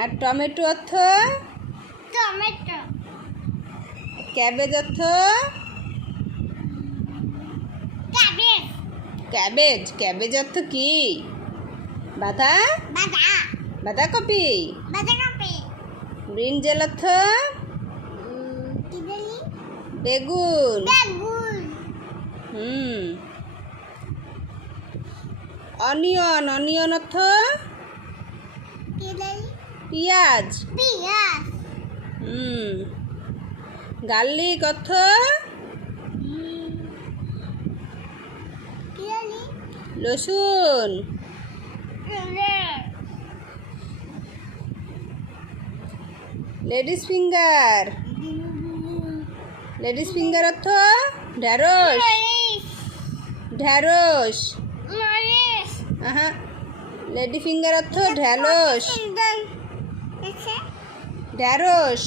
আর tomato অর্থ tomato. Cabbage অর্থ cabbage. Cabbage cabbage অর্থ কি? বাঁধা বাঁধা। বাঁধাকপি। বাঁধাকপি। ব্রিঞ্জাল অর্থ কি বলি? বেগুন। বেগুন। অনিয়ন অনিয়ন অর্থ কি বলি? পেঁয়াজ। পেঁয়াজ। গার্লিক অর্থ কি বলি? রসুন। লেডিস ফিঙ্গার লেডিস ফিঙ্গার অর্থ ঢ্যাঁড়স। ঢ্যাঁড়স। লেডি ফিঙ্গার অর্থ ঢ্যাঁড়স। ঢ্যাঁড়স।